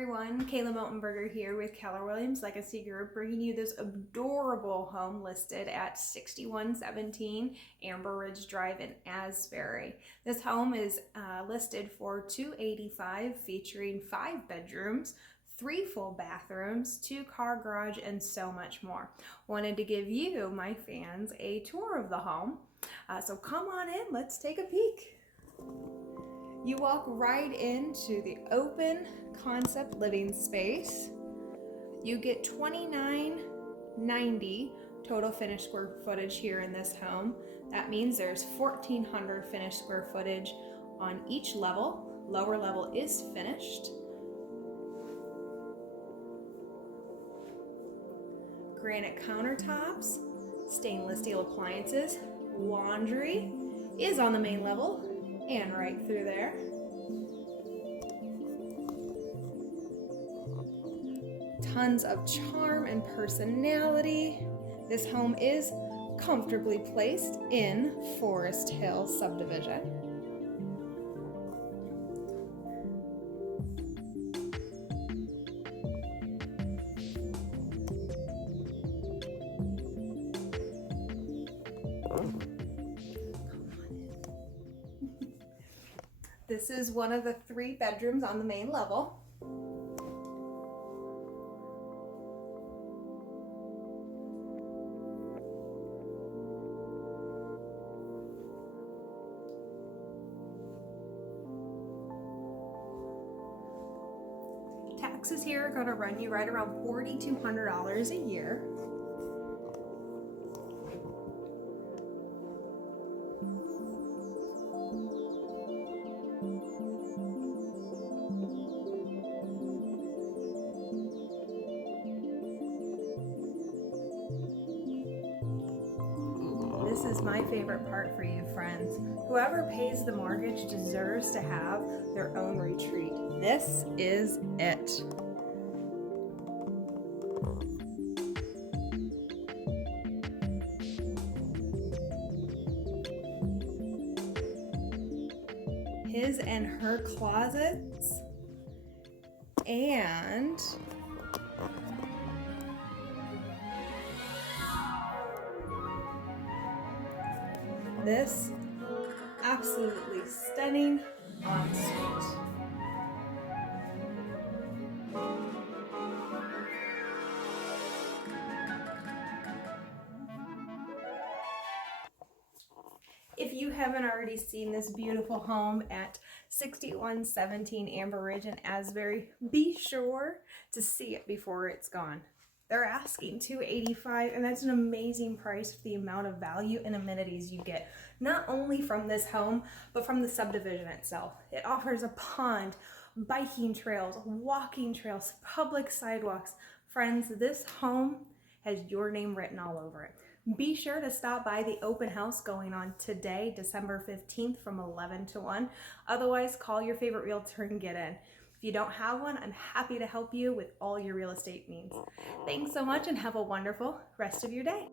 everyone, Kayla Motenberger here with Keller Williams Legacy Group, bringing you this adorable home listed at 6117 Amber Ridge Drive in Asbury. This home is listed for $285,000, featuring 5 bedrooms, 3 full bathrooms, 2-car garage, and so much more. Wanted to give you, my fans, a tour of the home. So come on in, let's take a peek. You walk right into the open concept living space. You get 2,990 total finished square footage here in this home. That means there's 1,400 finished square footage on each level. Lower level is finished. Granite countertops, stainless steel appliances, laundry is on the main level and right through there. Tons of charm and personality. This home is comfortably placed in Forest Hill subdivision. This is one of the 3 bedrooms on the main level. Taxes here are going to run you right around $4,200 a year. This is my favorite part for you, friends. Whoever pays the mortgage deserves to have their own retreat. This is it. His and her closets, and this absolutely stunning ensuite. If you haven't already seen this beautiful home at 6117 Amber Ridge in Asbury, be sure to see it before it's gone. They're asking $285,000, and that's an amazing price for the amount of value and amenities you get, not only from this home, but from the subdivision itself. It offers a pond, biking trails, walking trails, public sidewalks. Friends, this home has your name written all over it. Be sure to stop by the open house going on today, December 15th from 11 to 1. Otherwise, call your favorite realtor and get in. If you don't have one, I'm happy to help you with all your real estate needs. Thanks so much and have a wonderful rest of your day.